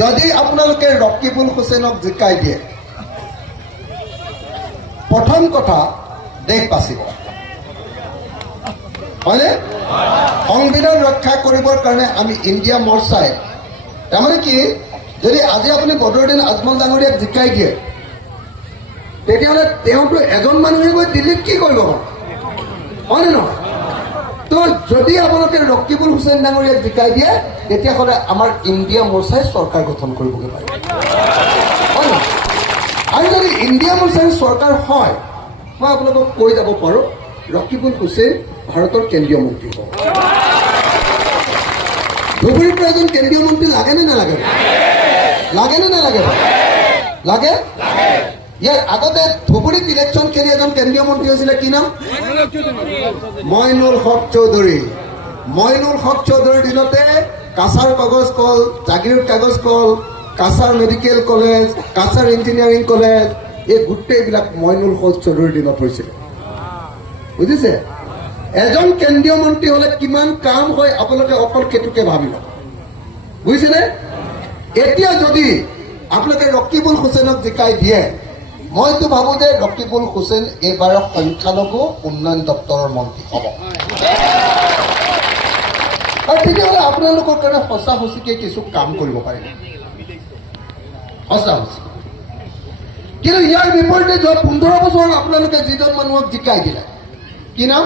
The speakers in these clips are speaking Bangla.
যদি আপোনালোকে ৰকিবুল হুছেইনক জিকাই দিয়ে, প্ৰথম কথা দেশ বাচিব। হয়নে? সংবিধান ৰক্ষা কৰিবৰ কাৰণে আমি ইণ্ডিয়া মৰ্চাই, তাৰমানে কি, যদি আজি আপুনি বদৰুদ্দিন আজমল ডাঙৰীয়াক জিকাই দিয়ে, তেতিয়াহ'লে তেওঁতো এজন মানুহে গৈ দিল্লীত কি কৰিব? হয়নে নহয়? তো যদি আপোনালোকে ৰকিবুল হুছেইন ডাঙৰীয়াক জিকাই দিয়ে তেতিয়াহ'লে আমাৰ ইণ্ডিয়া মৰ্চাই চৰকাৰ গঠন কৰিবগৈ পাৰিব হয়? আৰু যদি ইণ্ডিয়া মৰ্চাৰ চৰকাৰ হয়, মই আপোনালোকক কৈ যাব পাৰোঁ, ৰকিবুল হুছেইন ভাৰতৰ কেন্দ্ৰীয় মন্ত্ৰী হ'ব ধুবুৰীৰ পৰা এজন কেন্দ্ৰীয় মন্ত্ৰী লাগে নে নালাগে? লাগে নে নালাগে? লাগে। ইয়াৰ আগতে ধুবুৰীত ইলেকশ্যন খেলি এজন কেন্দ্ৰীয় মন্ত্ৰী হৈছিলে কি নাম? মইনুল হক চৌধুৰী। মইনুল হক চৌধুৰীৰ দিনতে কাছাৰ কাগজ কল জাগিৰ কাগজ call, Cachar medical college, Cachar engineering college, এই গোটেইবিলাক মইনুল হক চৌধুৰীৰ দিনত হৈছিলে। বুজিছে? এজন কেন্দ্ৰীয় মন্ত্ৰী হলে কিমান কাম হয় আপোনালোকে অকল সেইটোকে ভাবি লওক বুজিছেনে? এতিয়া যদি আপোনালোকে ৰকিবুল হুছেইনক জিকাই দিয়ে মইতো ভাবো যে ৰকিবুল হুছেইন এইবাৰ সংখ্যালঘু উন্নয়ন দপ্তৰৰ মন্ত্ৰী হ'ব। আৰু তেতিয়াহ'লে আপোনালোকৰ কাৰণে সঁচা সঁচিকে কিছু কাম কৰিব পাৰিব। সঁচা সঁচি কিন্তু ইয়াৰ বিপৰীতে যোৱা পোন্ধৰ বছৰ আপোনালোকে যিজন মানুহক জিকাই দিলে কি নাম?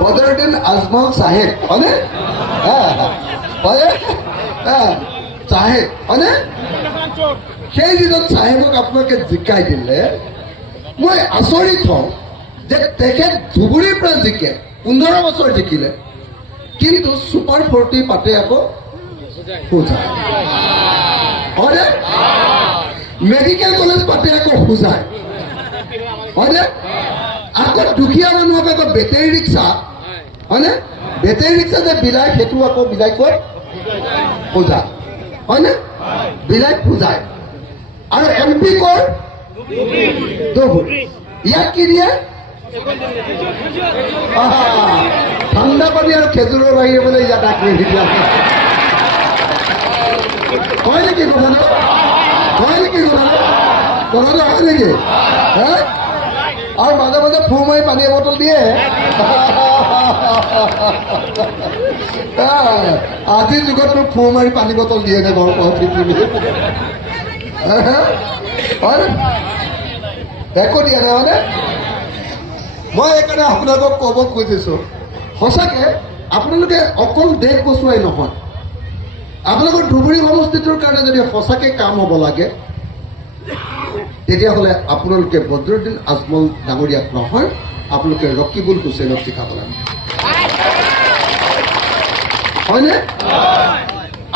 বদৰুদ্দিন আজমল চাহেব হয়নে? হা, হা। হয়নে? হা, চাহেব হয়নে? সেই যিজন চাহেবক আপোনালোকে জিকাই দিলে। মই আচৰিত হওঁ যে তেখেত ধুবুৰীৰ পৰা জিকে, পোন্ধৰ বছৰ জিকিলে। কিন্তু ছুপাৰ ফৰ্টি পাতে আকৌ সুজায় হয়নে? মেডিকেল কলেজ পাতে আকৌ সুজায় হয়নে? আকৌ দুখীয়া মানুহক আকৌ বেটেৰী ৰিক্সা। হয়নে? বেটেৰী ৰিক্সা যে বিলায়, সেইটো আকৌ বিলাই ক'ত? পূজায় হয়নে বিলাই পূজায়। আৰু এম পি কৰ ইয়াক কি দিয়ে? ঠাণ্ডা পানী আৰু খেজুৰৰ বাহিৰে বোলে ইয়াত দিয়া হয়। নেকি কথাটো হয় নেকি কথাটো কথাটো হয় নেকি? আৰু মাজে মাজে ফু মাৰি পানী বটল দিয়ে। আহ, আজিৰ যুগতনো ফু মাৰি পানী বটল দিয়ে নে হয় একো দিয়া নাই হয়নে? মই সেইকাৰণে আপোনালোকক ক'ব খুজিছোঁ সঁচাকে আপোনালোকে অকল দেশ বচুৱাই নহয় আপোনালোকৰ ধুবুৰী সমষ্টিটোৰ কাৰণে যদি সঁচাকে কাম হ'ব লাগে তেতিয়াহ'লে আপোনালোকে বদৰুদ্দিন আজমল ডাঙৰীয়াক নহয় আপোনালোকে ৰকিবুল হুছেইনক জিকাব লাগে। হয়নে?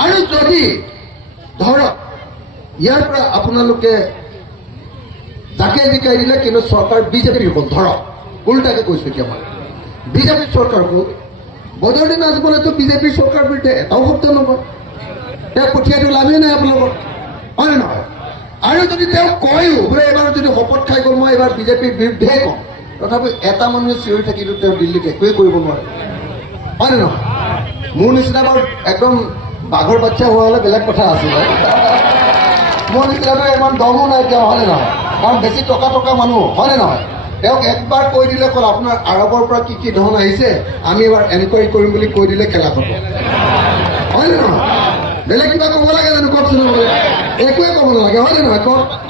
আৰু যদি ধৰক ইয়াৰ পৰা আপোনালোকে যাকে জিকাই দিলে, কিন্তু চৰকাৰ বিজেপিৰ হ'ল। ধৰক উল্টাকে কৈছো এতিয়া মই। বিজেপিৰ চৰকাৰ হ'ল। বদৰুদ্দিন আজমলেতো বিজেপিৰ চৰকাৰ বিৰুদ্ধে এটাও শব্দ নকয়। তেওঁ পঠিয়াইটো লাভেই নাই আপোনালোকৰ হয় নে নহয়? আৰু যদি তেওঁ কয়ো, বোলে এইবাৰ যদি শপত খাই গ'ল, মই এইবাৰ বিজেপিৰ বিৰুদ্ধে কওঁ তথাপি এটা মানুহে চিঞৰি থাকিলেও তেওঁ দিল্লীত একোৱেই কৰিব নোৱাৰে। হয় নে নহয়? মোৰ নিচিনা বাৰু একদম বাঘৰ বাচ্চা হোৱা হ'লে বেলেগ কথা আছিলে। মোৰ নিচিনাকৈ ইমান দমো নাই তেওঁ, হয়নে নহয়? কাৰণ বেছি টকা টকা মানুহ, হয়নে নহয়? তেওঁক একবাৰ কৈ দিলে ক'ল আপোনাৰ আৰৱৰ পৰা কি কি ধন আহিছে, আমি এবাৰ এনকুৱাৰী কৰিম বুলি কৈ দিলে খেলা হ'ব। হয়নে নহয়? বেলেগ কিবা ক'ব লাগে জানো, কওকচোন একোৱে ক'ব নালাগে, হয়নে নহয়? কওক।